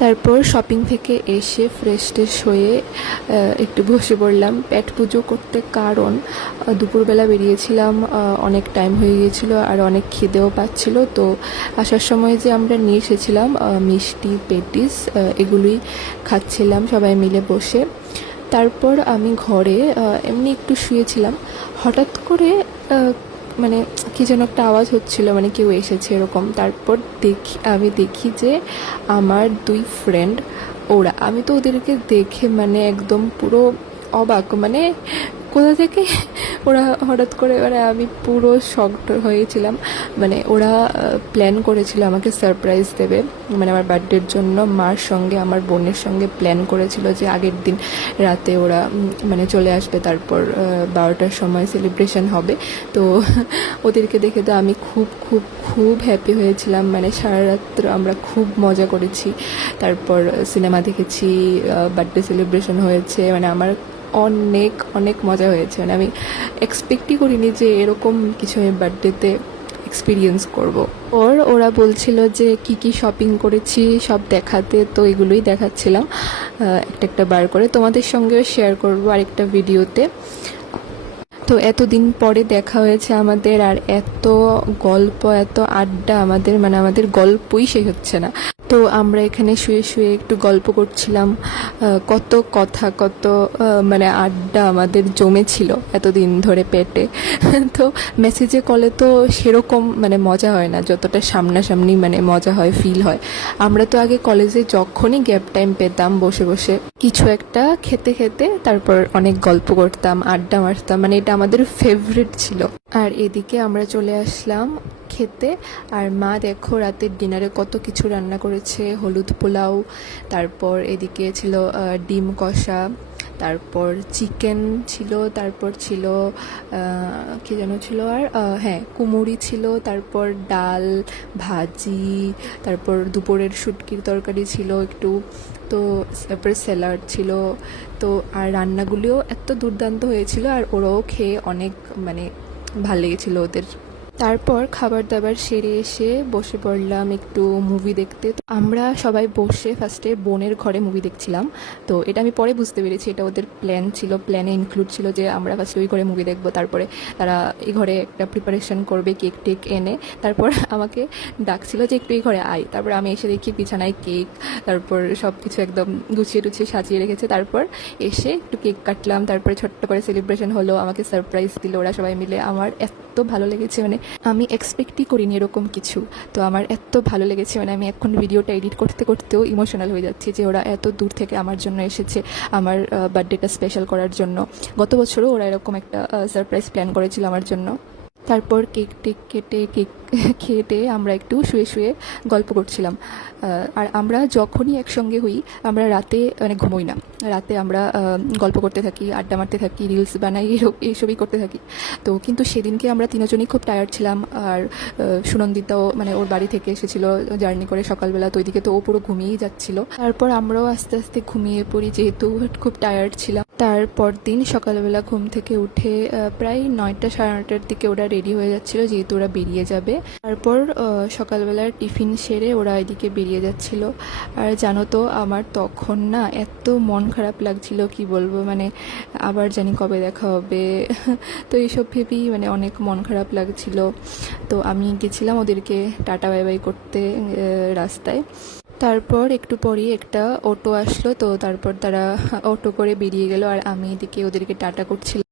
তারপর শপিং থেকে এসে ফ্রেশ ট্রেশ হয়ে একটু বসে পড়লাম পেট পুজো করতে, কারণ দুপুরবেলা বেরিয়েছিলাম, অনেক টাইম হয়ে গিয়েছিল আর অনেক খিদেও পাচ্ছিল। তো আসার সময় যে আমরা নিয়ে এসেছিলাম মিষ্টি, পেটিস, এগুলোই খাচ্ছিলাম সবাই মিলে বসে। তারপর আমি ঘরে এমনি একটু শুয়েছিলাম, হঠাৎ করে মানে কি যেন একটা আওয়াজ হচ্ছিল, মানে কেউ এসেছে এরকম। তারপর আমি দেখি যে আমার দুই ফ্রেন্ড, আমি তো ওদেরকে দেখে মানে একদম পুরো অবাক, মানে কোথা থেকে ওরা হঠাৎ করে, মানে আমি পুরো শকড হয়েছিলাম। মানে ওরা প্ল্যান করেছিল আমাকে সারপ্রাইজ দেবে, মানে আমার বার্থডের জন্য মার সঙ্গে আমার বোনের সঙ্গে প্ল্যান করেছিল যে আগের দিন রাতে ওরা মানে চলে আসবে, তারপর 12টার সময় সেলিব্রেশন হবে। তো ওদেরকে দেখে তো আমি খুব খুব খুব হ্যাপি হয়েছিলাম, মানে সারা রাত্র আমরা খুব মজা করেছি, তারপর সিনেমা দেখেছি, বার্থডে সেলিব্রেশন হয়েছে, মানে আমার অনেক অনেক মজা হয়েছে। মানে আমি এক্সপেক্টই করিনি যে এরকম কিছু আমি বার্থডেতে এক্সপিরিয়েন্স করব। ওরা বলছিল যে কি কি শপিং করেছি সব দেখাতে, তো এগুলোই দেখাচ্ছিলাম একটা একটা বার করে, তোমাদের সঙ্গেও শেয়ার করবো আরেকটা ভিডিওতে। তো এতদিন পরে দেখা হয়েছে আমাদের, আর এত গল্প, এত আড্ডা আমাদের, মানে আমাদের গল্পই শেষ হচ্ছে না। তো আমরা এখানে শুয়ে শুয়ে একটু গল্প করছিলাম, কত কথা, কত মানে আড্ডা আমাদের জমেছিল এতদিন ধরে পেটে। তো মেসেজে কলে তো সেরকম মানে মজা হয় না যতটা সামনাসামনি মানে মজা হয়, ফিল হয়। আমরা তো আগে কলেজে যখনই গ্যাপ টাইম পেতাম বসে বসে কিছু একটা খেতে খেতে তারপর অনেক গল্প করতাম, আড্ডা মারতাম, মানে এটা আমাদের ফেভারিট ছিল। আর এদিকে আমরা চলে আসলাম খেতে, আর মা দেখো রাতের ডিনারে কত কিছু রান্না করেছে, হলুদ পোলাও, তারপর এদিকে ছিল ডিম কষা, তারপর চিকেন ছিল, তারপর ছিল কি যেন ছিল, আর হ্যাঁ কুমুরি ছিল, তারপর ডাল, ভাজি, তারপর দুপুরের শুটকির তরকারি ছিল একটু, তো তারপরে স্যালাড ছিল। তো আর রান্নাগুলিও এত দুর্দান্ত হয়েছিল, আর ওরাও খেয়ে অনেক মানে ভাল লেগেছিল ওদের। তারপর খাবার দাবার সেরে এসে বসে পড়লাম একটু মুভি দেখতে। তো আমরা সবাই বসে ফার্স্টে বোনের ঘরে মুভি দেখছিলাম। তো এটা আমি পরে বুঝতে পেরেছি এটা ওদের প্ল্যান ছিল, প্ল্যানে ইনক্লুড ছিল যে আমরা ফার্স্টে ওই ঘরে মুভি দেখবো, তারপরে তারা এই ঘরে একটা প্রিপারেশন করবে, কেক টেক এনে তারপর আমাকে ডাকছিল যে একটু এই ঘরে আয়। তারপর আমি এসে দেখি বিছানায় কেক, তারপর সব কিছু একদম গুছিয়ে টুছিয়ে সাজিয়ে রেখেছে। তারপর এসে একটু কেক কাটলাম, তারপরে ছোট্ট করে সেলিব্রেশন হলো, আমাকে সারপ্রাইজ দিল ওরা সবাই মিলে। আমার এত ভালো লেগেছে, মানে আমি এক্সপেক্টই করিনি এরকম কিছু। তো আমার এত ভালো লেগেছে, মানে আমি এখন ভিডিওটা এডিট করতে করতেও ইমোশনাল হয়ে যাচ্ছি যে ওরা এত দূর থেকে আমার জন্য এসেছে, আমার বার্থডেটা স্পেশাল করার জন্য। গত বছরও ওরা এরকম একটা সারপ্রাইজ প্ল্যান করেছিল আমার জন্য। তারপর কেক টেক কেটে কেক খেতে আমরা একটু শুয়ে শুয়ে গল্প করছিলাম। আর আমরা যখনই একসঙ্গে হই আমরা রাতে মানে ঘুমোই না, রাতে আমরা গল্প করতে থাকি, আড্ডা মারতে থাকি, রিলস বানাই, এইসবই করতে থাকি। তো কিন্তু সেদিনকে আমরা তিনজনই খুব টায়ার্ড ছিলাম, আর সুনন্দিতাও মানে ওর বাড়ি থেকে এসেছিল জার্নি করে সকালবেলা, তো ওইদিকে তো ও পুরো ঘুমিয়েই যাচ্ছিল। তারপর আমরাও আস্তে আস্তে ঘুমিয়ে পড়ি যেহেতু খুব টায়ার্ড ছিলাম। তারপর দিন সকালবেলা ঘুম থেকে উঠে প্রায় 9টা সাড়ে 9টার দিকে ওরা রেডি হয়ে যাচ্ছিল যেহেতু ওরা বেরিয়ে যাবে। তারপর সকালবেলার টিফিন সেরে ওরা এদিকে বেরিয়ে যাচ্ছিল। আর জানো তো আমার তখন না এত মন খারাপ লাগছিল, কি বলবো, মানে আবার জানি কবে দেখা হবে। তো এইসব ভেবেই মানে অনেক মন খারাপ লাগছিল। তো আমি গেছিলাম ওদেরকে টাটা বাই বাই করতে রাস্তায়। তারপর একটু পরই একটা অটো আসলো, তো তারপর তারা অটো করে বেরিয়ে গেল, আর আমি এদিকে ওদেরকে টাটা করছিলাম।